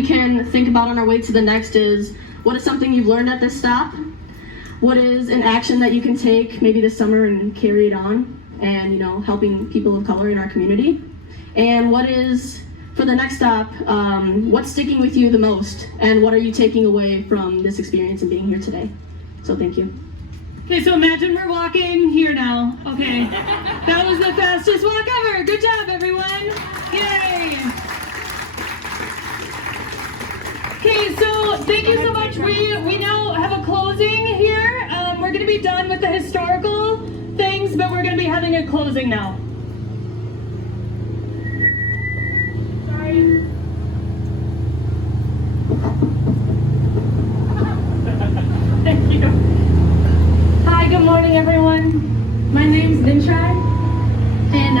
we can think about on our way to the next is, what is something you've learned at this stop? What is an action that you can take maybe this summer and carry it on and, helping people of color in our community? And what is, for the next stop, what's sticking with you the most? And what are you taking away from this experience and being here today? So thank you. Okay, so imagine we're walking here now. Okay, that was the fastest walk ever. Good job, everyone. Yay. Okay, so thank you so much. We now have a closing here. We're going to be done with the historical things, but we're going to be having a closing now. Sorry. Thank you. Hi, good morning, everyone. My name's Dinshai, and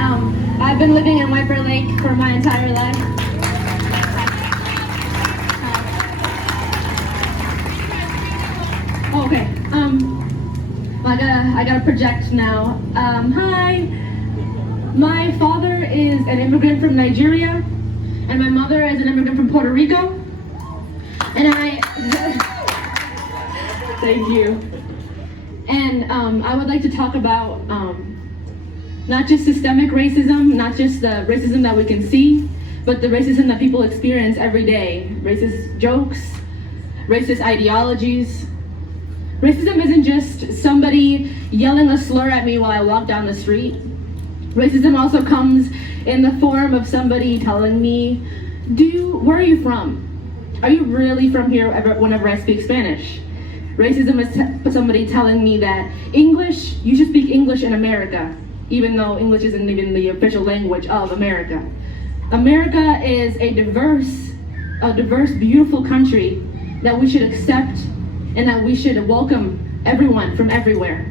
I've been living in White Bear Lake for my entire life. Okay. I gotta project now. Hi. My father is an immigrant from Nigeria, and my mother is an immigrant from Puerto Rico. And thank you. And I would like to talk about not just systemic racism, not just the racism that we can see, but the racism that people experience every day. Racist jokes, racist ideologies. Racism isn't just somebody yelling a slur at me while I walk down the street. Racism also comes in the form of somebody telling me, where are you from? Are you really from here whenever I speak Spanish? Racism is somebody telling me that you should speak English in America, even though English isn't even the official language of America. America is a diverse, beautiful country that we should accept and that we should welcome everyone from everywhere.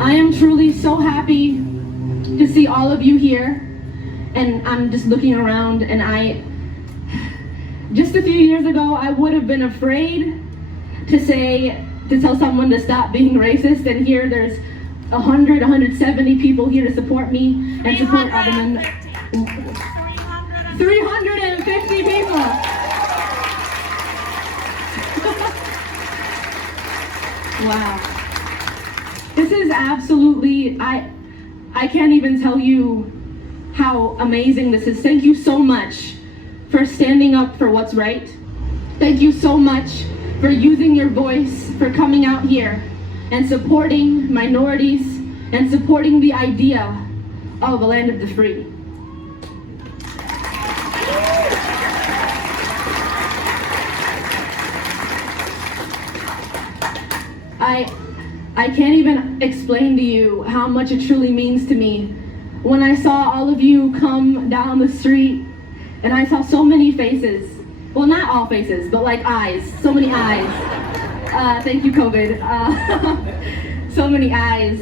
I am truly so happy to see all of you here, and I'm just looking around, and just a few years ago I would have been afraid to tell someone to stop being racist, and here there's 170 people here to support me and support other men. 350 people. Wow. This is absolutely, I can't even tell you how amazing this is. Thank you so much for standing up for what's right. Thank you so much for using your voice, for coming out here and supporting minorities and supporting the idea of a land of the free. I can't even explain to you how much it truly means to me when I saw all of you come down the street and I saw so many faces. Well, not all faces, but like eyes, so many eyes. Thank you, COVID. So many eyes.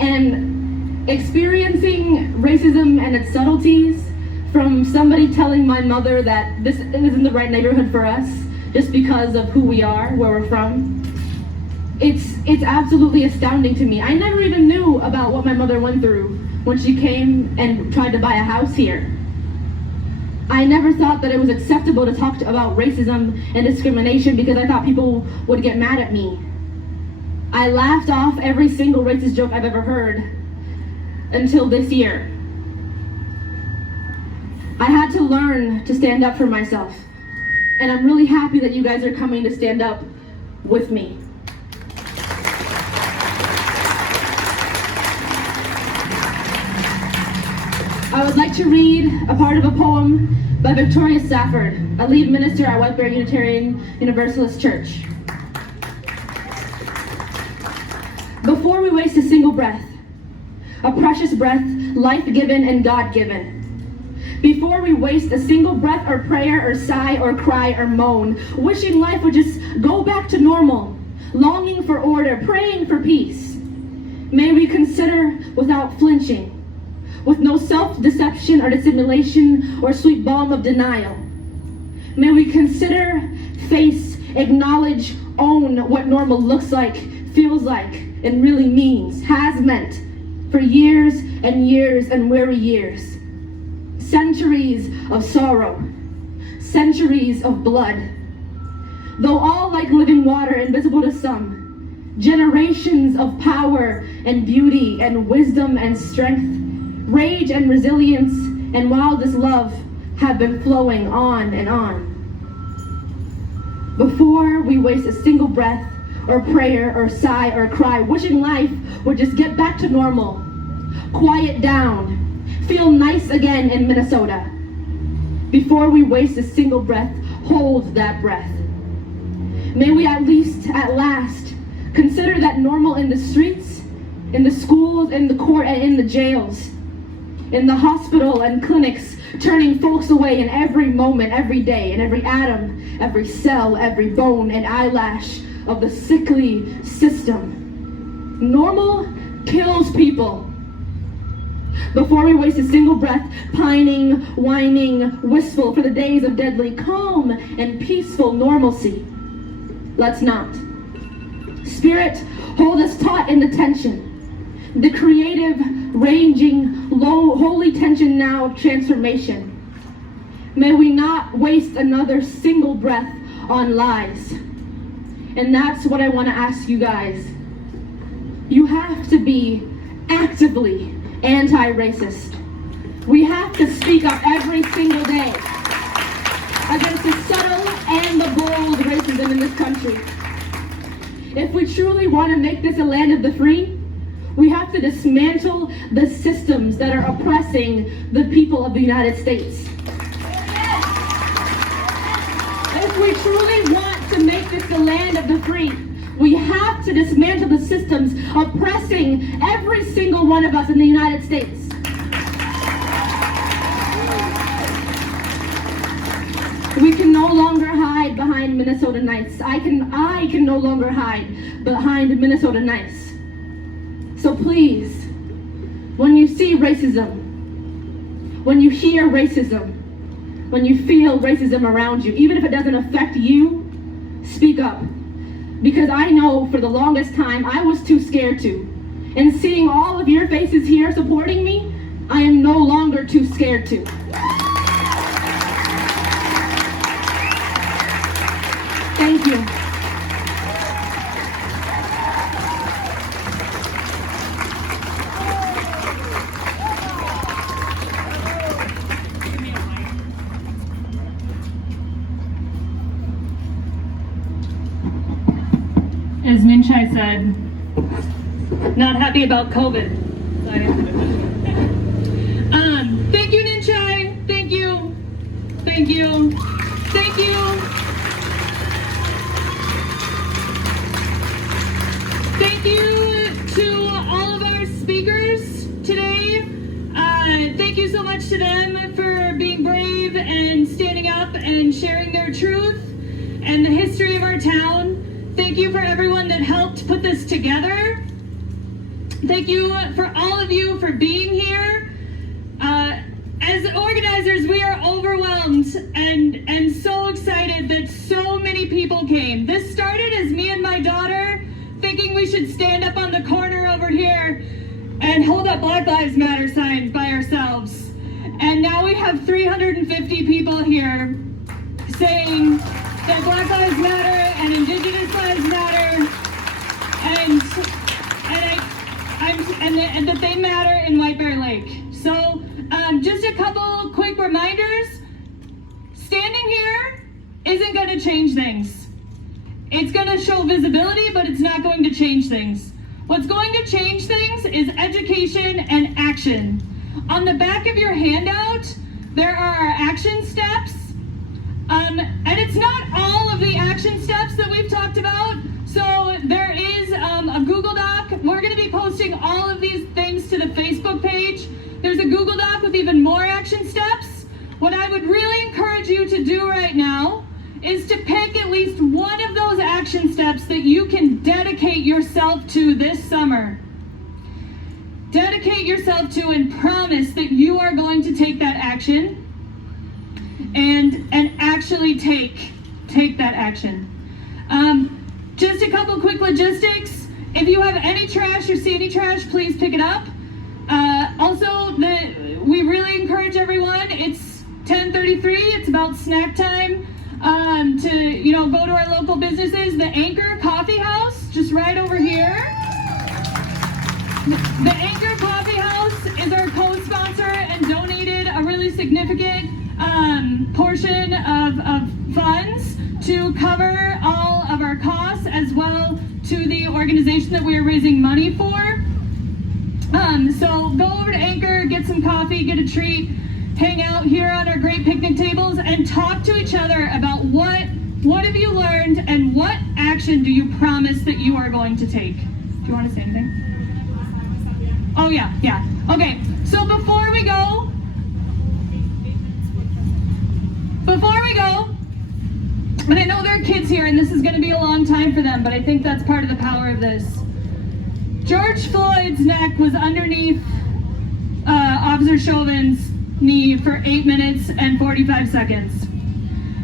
And experiencing racism and its subtleties from somebody telling my mother that this isn't the right neighborhood for us just because of who we are, where we're from. It's absolutely astounding to me. I never even knew about what my mother went through when she came and tried to buy a house here. I never thought that it was acceptable to talk about racism and discrimination because I thought people would get mad at me. I laughed off every single racist joke I've ever heard until this year. I had to learn to stand up for myself, and I'm really happy that you guys are coming to stand up with me. I would like to read a part of a poem by Victoria Stafford, a lead minister at White Bear Unitarian Universalist Church. Before we waste a single breath, a precious breath, life-given and God-given. Before we waste a single breath or prayer or sigh or cry or moan, wishing life would just go back to normal, longing for order, praying for peace, may we consider without flinching, with no self-deception or dissimulation or sweet balm of denial. May we consider, face, acknowledge, own what normal looks like, feels like, and really means, has meant for years and years and weary years. Centuries of sorrow, centuries of blood. Though all like living water, invisible to some, generations of power and beauty and wisdom and strength, rage and resilience and wildest love have been flowing on and on. Before we waste a single breath or prayer or sigh or cry, wishing life would just get back to normal, quiet down, feel nice again in Minnesota. Before we waste a single breath, hold that breath. May we at last, consider that normal in the streets, in the schools, in the court, and in the jails, in the hospital and clinics, turning folks away in every moment, every day, in every atom, every cell, every bone and eyelash of the sickly system. Normal kills people. Before we waste a single breath, pining, whining, wistful for the days of deadly calm and peaceful normalcy. Let's not. Spirit, hold us taut in the tension, the creative, ranging, low, holy tension now of transformation. May we not waste another single breath on lies. And that's what I want to ask you guys. You have to be actively anti-racist. We have to speak up every single day against the subtle and the bold racism in this country. If we truly want to make this a land of the free, we have to dismantle the systems that are oppressing the people of the United States. If we truly want to make this the land of the free, we have to dismantle the systems oppressing every single one of us in the United States. We can no longer hide behind Minnesota Nights. I can no longer hide behind Minnesota Nights. So please, when you see racism, when you hear racism, when you feel racism around you, even if it doesn't affect you, speak up. Because I know for the longest time I was too scared to. And seeing all of your faces here supporting me, I am no longer too scared to. Thank you. As Minchai said, not happy about COVID. Thank you, Minchai. Thank you. Thank you. Thank you. Thank you to all of our speakers today. Thank you so much to them for being brave and standing up and sharing their truth and the history of our town. Thank you for everyone that helped put this together. Thank you for all of you for being here. As organizers, we are overwhelmed and so excited that so many people came. This started as me and my daughter thinking we should stand up on the corner over here and hold up Black Lives Matter signs by ourselves. And now we have 350 people here saying that Black Lives Matter and Indigenous Lives Matter and that they matter in White Bear Lake. So just a couple quick reminders. Standing here isn't going to change things. It's going to show visibility, but it's not going to change things. What's going to change things is education and action. On the back of your handout, there are our action steps. And it's not all of the action steps that we've talked about. So there is a Google Doc. We're going to be posting all of these things to the Facebook page. There's a Google Doc with even more action steps. What I would really encourage you to do right now is to pick at least one of those action steps that you can dedicate yourself to this summer. Dedicate yourself to and promise that you are going to take that action and actually take that action. Just a couple quick logistics. If you have any trash or see any trash, please pick it up. We really encourage everyone. It's 10:33. It's about snack time. To go to our local businesses. The Anchor Coffee House, just right over here. The Anchor Coffee House is our co-sponsor and donated a really significant portion of funds to cover all of our costs, as well to the organization that we are raising money for. So go over to Anchor, get some coffee, get a treat, hang out here on our great picnic tables, and talk to each other about what have you learned and what action do you promise that you are going to take. Do you want to say anything? Oh yeah. Okay, so before we go, and I know there are kids here and this is going to be a long time for them, but I think that's part of the power of this. George Floyd's neck was underneath Officer Chauvin's knee for 8 minutes and 45 seconds.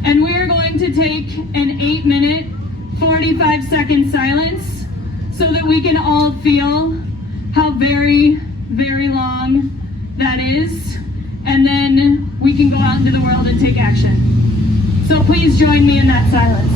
And we are going to take an 8-minute, 45-second silence so that we can all feel how very, very long that is. And then we can go out into the world and take action. So please join me in that silence.